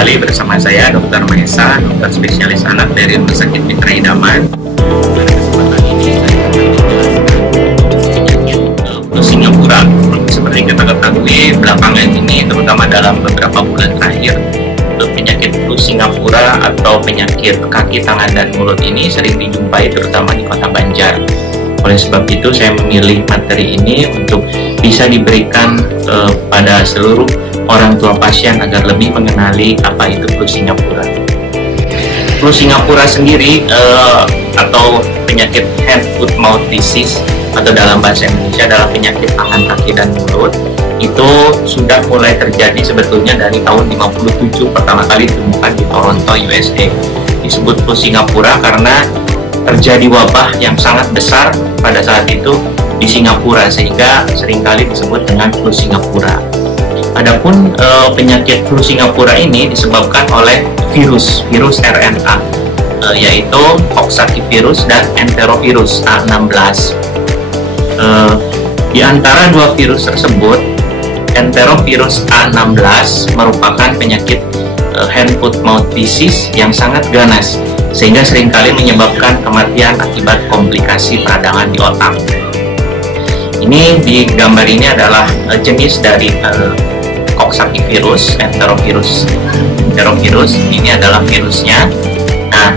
kembali bersama saya Dr. Maesa, dokter spesialis anak dari Rumah Sakit Mitra Idaman. Pada kesempatan ini saya akan menjelaskan flu Singapura. Seperti kita ketahui belakangan ini, terutama dalam beberapa bulan terakhir, penyakit flu Singapura atau penyakit kaki, tangan, dan mulut ini sering dijumpai terutama di Kota Banjar. Oleh sebab itu saya memilih materi ini untuk bisa diberikan pada seluruh orang tua pasien agar lebih mengenali apa itu flu Singapura. Flu Singapura sendiri atau penyakit hand foot mouth disease atau dalam bahasa Indonesia adalah penyakit tangan, kaki, dan mulut. Itu sudah mulai terjadi sebetulnya dari tahun 57, pertama kali ditemukan di Toronto, USA. Disebut flu Singapura karena terjadi wabah yang sangat besar pada saat itu di Singapura, sehingga seringkali disebut dengan flu Singapura. Adapun penyakit flu Singapura ini disebabkan oleh virus RNA, yaitu Coxsackie-virus dan enterovirus A16. Di antara dua virus tersebut, enterovirus A16 merupakan penyakit hand foot mouth disease yang sangat ganas, sehingga seringkali menyebabkan kematian akibat komplikasi peradangan di otak. Ini di gambar ini adalah jenis dari Coxsackie-virus, enterovirus. Ini adalah virusnya. Nah,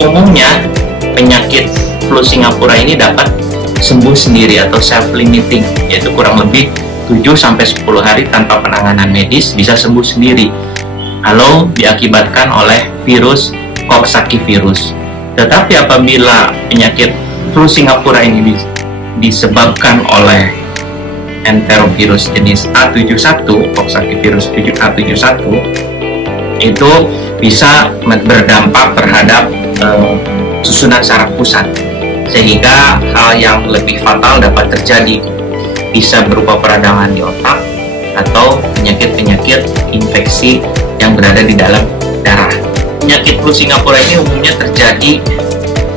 umumnya penyakit flu Singapura ini dapat sembuh sendiri atau self-limiting, yaitu kurang lebih 7-10 hari tanpa penanganan medis bisa sembuh sendiri kalau diakibatkan oleh virus Coxsackie-virus. Tetapi apabila penyakit flu Singapura ini disebabkan oleh enterovirus jenis A71, Coxsackie-virus A71, itu bisa berdampak terhadap susunan saraf pusat, sehingga hal yang lebih fatal dapat terjadi, bisa berupa peradangan di otak atau penyakit-penyakit infeksi yang berada di dalam darah. Penyakit flu Singapura ini umumnya terjadi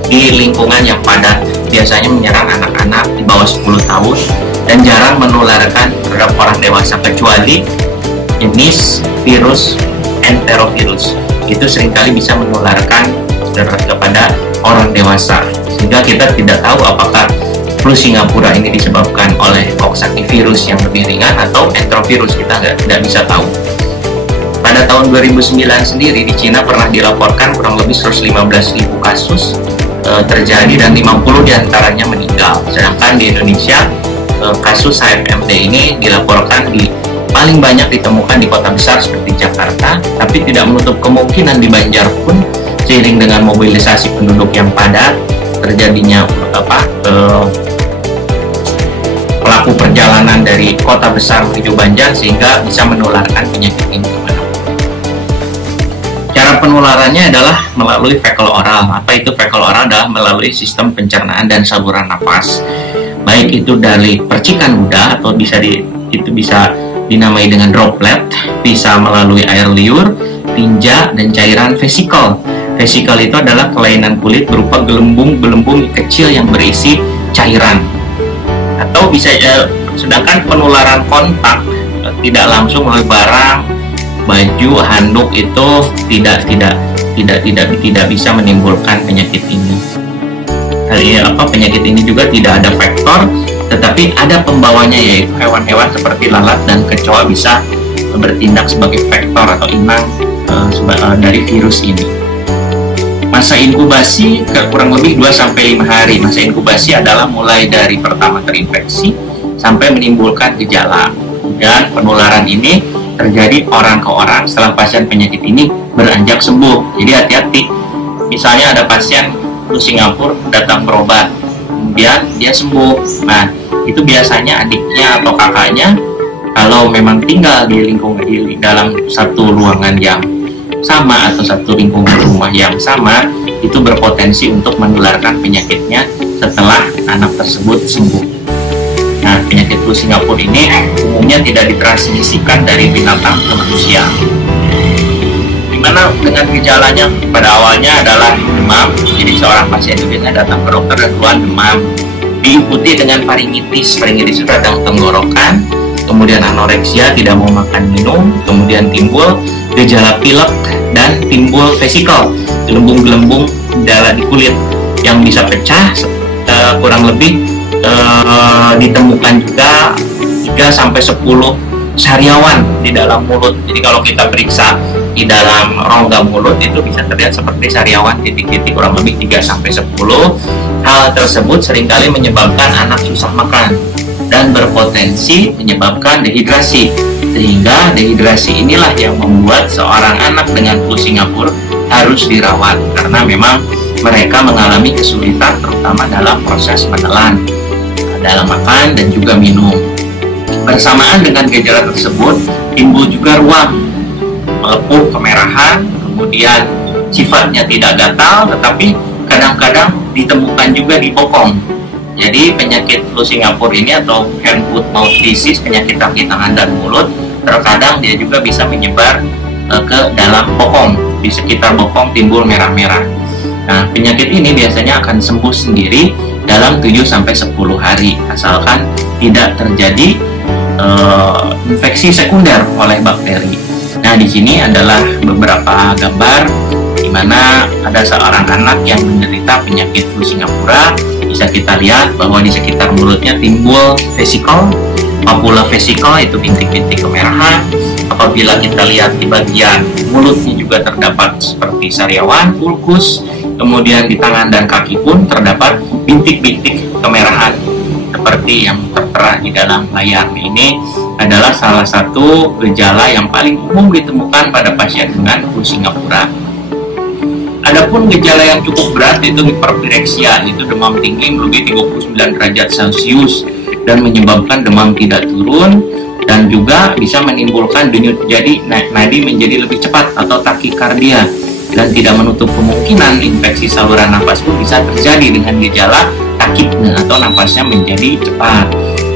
di lingkungan yang padat, biasanya menyerang anak-anak di bawah 10 tahun dan jarang menularkan terhadap orang dewasa, kecuali jenis virus enterovirus. Itu seringkali bisa menularkan kepada orang dewasa, sehingga kita tidak tahu apakah flu Singapura ini disebabkan oleh Coxsackie-virus yang lebih ringan atau enterovirus. Kita tidak bisa tahu. Pada tahun 2009 sendiri di Cina pernah dilaporkan kurang lebih 115.000 kasus terjadi dan 50 diantaranya meninggal. Sedangkan di Indonesia kasus HFMD ini dilaporkan paling banyak ditemukan di kota besar seperti Jakarta, tapi tidak menutup kemungkinan di Banjar pun, seiring dengan mobilisasi penduduk yang padat, terjadinya pelaku perjalanan dari kota besar menuju Banjar, sehingga bisa menularkan penyakit ini kemana-mana. Cara penularannya adalah melalui fecal oral. Apa itu fecal oral? Adalah melalui sistem pencernaan dan saluran nafas, baik itu dari percikan udara atau bisa dinamai dengan droplet, bisa melalui air liur, tinja, dan cairan vesikel. Vesikel itu adalah kelainan kulit berupa gelembung-gelembung kecil yang berisi cairan. Atau bisa sedangkan penularan kontak tidak langsung melalui barang, baju, handuk itu tidak bisa menimbulkan penyakit ini. Penyakit ini juga tidak ada vektor, tetapi ada pembawanya, yaitu hewan-hewan seperti lalat dan kecoa bisa bertindak sebagai vektor atau inang dari virus ini. Masa inkubasi kurang lebih 2-5 hari. Masa inkubasi adalah mulai dari pertama terinfeksi sampai menimbulkan gejala. Dan penularan ini terjadi orang ke orang setelah pasien penyakit ini beranjak sembuh. Jadi hati-hati. Misalnya ada pasien flu Singapura datang berobat, kemudian dia sembuh. Nah, itu biasanya adiknya atau kakaknya, kalau memang tinggal di lingkungan di dalam satu ruangan yang sama atau satu lingkungan rumah yang sama, itu berpotensi untuk menularkan penyakitnya setelah anak tersebut sembuh. Nah, penyakit flu Singapura ini umumnya tidak ditransmisikan dari binatang ke manusia. Dimana dengan gejalanya pada awalnya adalah demam, jadi seorang pasien itu biasanya datang ke dokter dan keluhan demam, diikuti dengan faringitis. Faringitis itu radang tenggorokan, kemudian anoreksia, tidak mau makan minum, kemudian timbul gejala pilek dan timbul vesikel, gelembung-gelembung darah di kulit yang bisa pecah. Kurang lebih ditemukan juga 3-10 sariawan di dalam mulut. Jadi kalau kita periksa di dalam rongga mulut itu bisa terlihat seperti sariawan titik-titik kurang lebih 3-10. Hal tersebut seringkali menyebabkan anak susah makan dan berpotensi menyebabkan dehidrasi, sehingga dehidrasi inilah yang membuat seorang anak dengan flu Singapura harus dirawat karena memang mereka mengalami kesulitan terutama dalam proses menelan, dalam makan dan juga minum. Bersamaan dengan gejala tersebut timbul juga ruam, melepuh kemerahan, kemudian sifatnya tidak gatal tetapi kadang-kadang ditemukan juga di bokong. Jadi penyakit flu Singapura ini atau hand foot mouth disease, penyakit kaki tangan dan mulut, terkadang dia juga bisa menyebar ke dalam bokong. Di sekitar bokong timbul merah-merah. Nah, penyakit ini biasanya akan sembuh sendiri dalam 7-10 hari asalkan tidak terjadi infeksi sekunder oleh bakteri. Nah, di sini adalah beberapa gambar di mana ada seorang anak yang menderita penyakit flu Singapura. Bisa kita lihat bahwa di sekitar mulutnya timbul vesikel, papula vesikel, itu bintik-bintik kemerahan. Apabila kita lihat di bagian mulutnya juga terdapat seperti sariawan, ulkus. Kemudian di tangan dan kaki pun terdapat bintik-bintik kemerahan seperti yang tertera di dalam layar. Ini adalah salah satu gejala yang paling umum ditemukan pada pasien dengan flu Singapura. Adapun gejala yang cukup berat itu hiperpireksia, itu demam tinggi melebihi 39 derajat Celcius dan menyebabkan demam tidak turun dan juga bisa menimbulkan denyut, jadi nadi menjadi lebih cepat atau takikardia, dan tidak menutup kemungkinan infeksi saluran nafas pun bisa terjadi dengan gejala takipnya atau nafasnya menjadi cepat.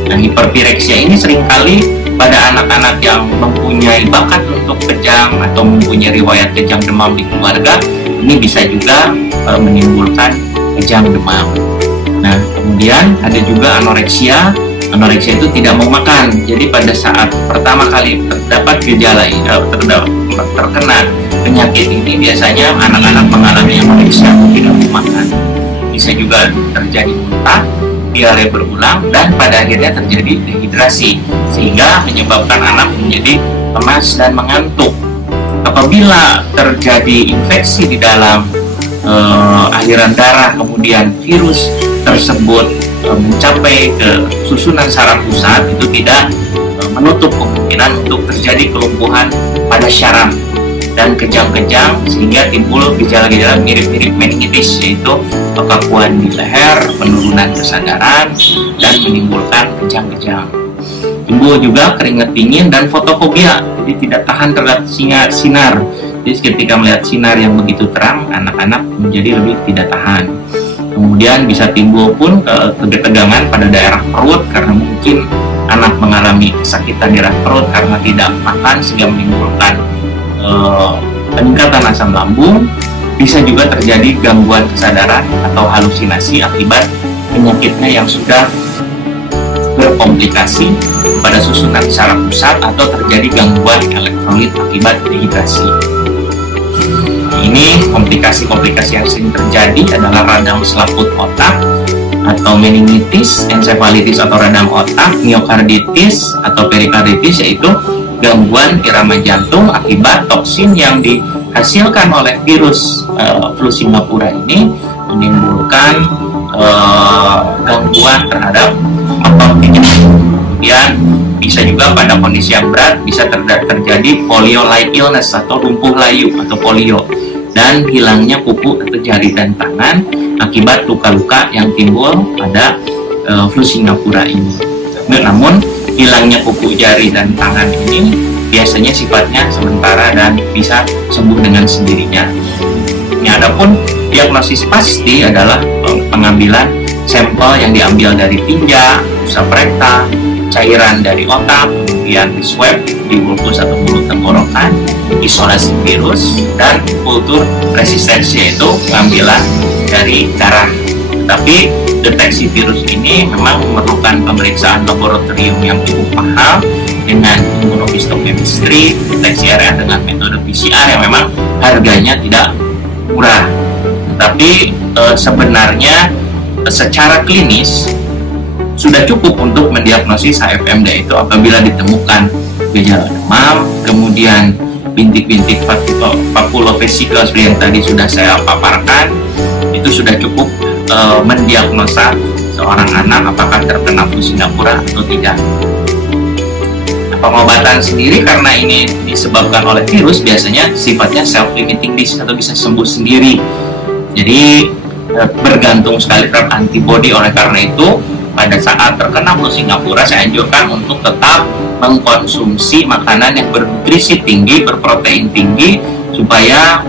Nah, hiperpireksia ini seringkali pada anak-anak yang mempunyai bakat untuk kejang atau mempunyai riwayat kejang demam di keluarga, ini bisa juga menimbulkan kejang demam. Nah, kemudian ada juga anoreksia. Anoreksia itu tidak mau makan. Jadi pada saat pertama kali terdapat gejala ini, terkena penyakit ini, biasanya anak-anak mengalami anoreksia, tidak mau makan. Bisa juga terjadi muntah, diare berulang, dan pada akhirnya terjadi dehidrasi, sehingga menyebabkan anak menjadi lemas dan mengantuk. Apabila terjadi infeksi di dalam aliran darah, kemudian virus tersebut mencapai ke susunan saraf pusat, itu tidak menutup kemungkinan untuk terjadi kelumpuhan pada syaraf dan kejang-kejang, sehingga timbul gejala-gejala mirip-mirip meningitis, yaitu kekakuan di leher, penurunan kesadaran, dan menimbulkan kejang-kejang. Timbul juga keringat dingin dan fotofobia, jadi tidak tahan terhadap sinar. Jadi ketika melihat sinar yang begitu terang, anak-anak menjadi lebih tidak tahan. Kemudian bisa timbul pun ketegangan pada daerah perut, karena mungkin anak mengalami kesakitan di daerah perut karena tidak makan, sehingga menimbulkan peningkatan asam lambung. Bisa juga terjadi gangguan kesadaran atau halusinasi akibat penyakitnya yang sudah berkomplikasi pada susunan saraf pusat atau terjadi gangguan elektrolit akibat dehidrasi. Ini komplikasi-komplikasi yang sering terjadi adalah radang selaput otak atau meningitis, ensefalitis atau radang otak, miokarditis atau perikarditis, yaitu gangguan irama jantung akibat toksin yang dihasilkan oleh virus flu Singapura ini menimbulkan gangguan terhadap otot tinggi. Kemudian bisa juga pada kondisi yang berat bisa terjadi polio-like illness atau lumpuh layu atau polio, dan hilangnya kuku atau jari dan tangan akibat luka-luka yang timbul pada flu Singapura ini. Namun hilangnya kuku, jari, dan tangan ini biasanya sifatnya sementara dan bisa sembuh dengan sendirinya. Nah, adapun diagnosis pasti adalah pengambilan sampel yang diambil dari tinja, usap rekta, cairan dari otak, kemudian di swab di bulbus atau mulut tenggorokan, isolasi virus, dan kultur resistensi, yaitu pengambilan dari darah. Tapi deteksi virus ini memang memerlukan pemeriksaan laboratorium yang cukup mahal, dengan immunohistochemistry, deteksi area dengan metode PCR yang memang harganya tidak murah. Tapi sebenarnya secara klinis sudah cukup untuk mendiagnosis HFMD itu apabila ditemukan gejala demam, kemudian bintik-bintik papulofesika seperti yang tadi sudah saya paparkan, itu sudah cukup mendiagnosa seorang anak apakah terkena flu Singapura atau tidak. Pengobatan sendiri karena ini disebabkan oleh virus biasanya sifatnya self-limiting disease atau bisa sembuh sendiri. Jadi bergantung sekali terhadap antibodi. Oleh karena itu pada saat terkena flu Singapura saya anjurkan untuk tetap mengkonsumsi makanan yang bernutrisi tinggi, berprotein tinggi, supaya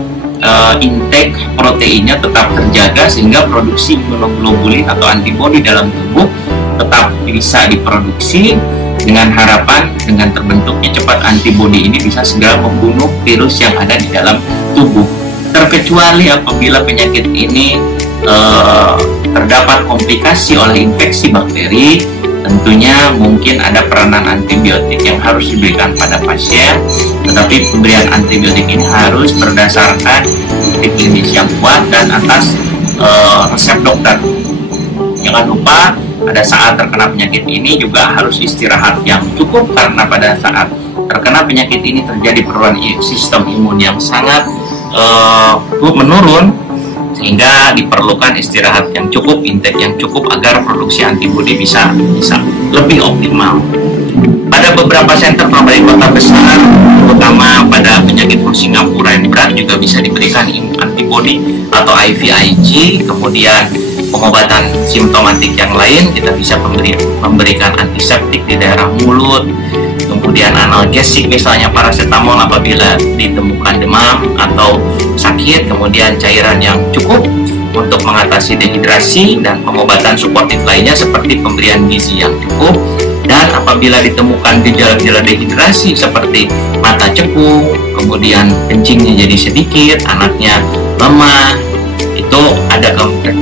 intake proteinnya tetap terjaga sehingga produksi imunoglobulin atau antibodi dalam tubuh tetap bisa diproduksi, dengan harapan dengan terbentuknya cepat antibodi ini bisa segera membunuh virus yang ada di dalam tubuh. Terkecuali apabila penyakit ini terdapat komplikasi oleh infeksi bakteri, tentunya mungkin ada peranan antibiotik yang harus diberikan pada pasien, tetapi pemberian antibiotik ini harus berdasarkan bukti klinis yang kuat dan atas resep dokter. Jangan lupa pada saat terkena penyakit ini juga harus istirahat yang cukup, karena pada saat terkena penyakit ini terjadi penurunan sistem imun yang sangat menurun, sehingga diperlukan istirahat yang cukup, intake yang cukup agar produksi antibodi bisa lebih optimal. Pada beberapa center di kota besar, terutama pada penyakit flu Singapura yang berat, juga bisa diberikan antibodi atau IVIG. Kemudian pengobatan simptomatik yang lain, kita bisa memberikan antiseptik di daerah mulut, kemudian analgesik misalnya paracetamol apabila ditemukan demam atau sakit, kemudian cairan yang cukup untuk mengatasi dehidrasi, dan pengobatan suportif lainnya seperti pemberian gizi yang cukup. Dan apabila ditemukan gejala-gejala dehidrasi seperti mata ceku, kemudian kencingnya jadi sedikit, anaknya lemah, itu ada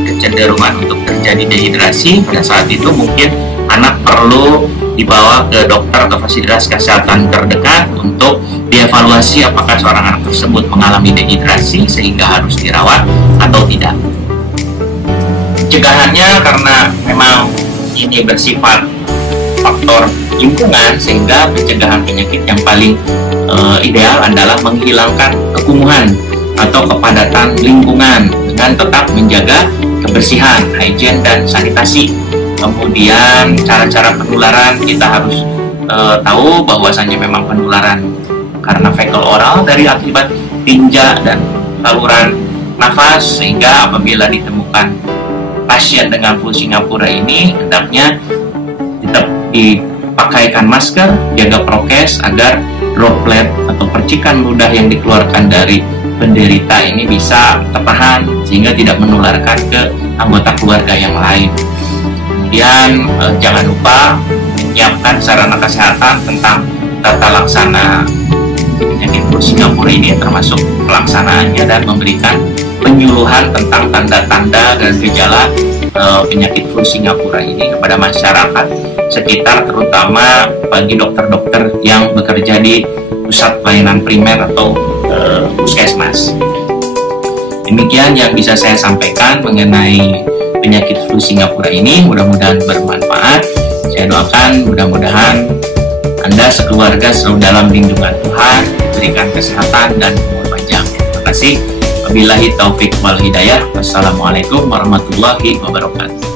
kecenderungan untuk terjadi dehidrasi. Pada saat itu mungkin anak perlu dibawa ke dokter atau fasilitas kesehatan terdekat untuk dievaluasi apakah seorang anak tersebut mengalami dehidrasi sehingga harus dirawat atau tidak. Pencegahannya karena memang ini bersifat faktor lingkungan, sehingga pencegahan penyakit yang paling ideal adalah menghilangkan kekumuhan atau kepadatan lingkungan dengan tetap menjaga kebersihan, hygiene dan sanitasi. Kemudian cara-cara penularan kita harus tahu bahwasanya memang penularan karena fecal oral dari akibat tinja dan saluran nafas, sehingga apabila ditemukan pasien dengan flu Singapura ini hendaknya tetap dipakaikan masker, jaga prokes agar droplet atau percikan ludah yang dikeluarkan dari penderita ini bisa tertahan sehingga tidak menularkan ke anggota keluarga yang lain. Kemudian jangan lupa menyiapkan sarana kesehatan tentang tata laksana penyakit flu Singapura ini, termasuk pelaksanaannya, dan memberikan penyuluhan tentang tanda-tanda dan gejala penyakit flu Singapura ini kepada masyarakat sekitar, terutama bagi dokter-dokter yang bekerja di pusat pelayanan primer atau puskesmas. Demikian yang bisa saya sampaikan mengenai penyakit flu Singapura ini. Mudah-mudahan bermanfaat. Saya doakan mudah-mudahan Anda sekeluarga selalu dalam lindungan Tuhan, diberikan kesehatan dan umur panjang. Terima kasih. Wabillahi taufik wal hidayah. Wassalamualaikum warahmatullahi wabarakatuh.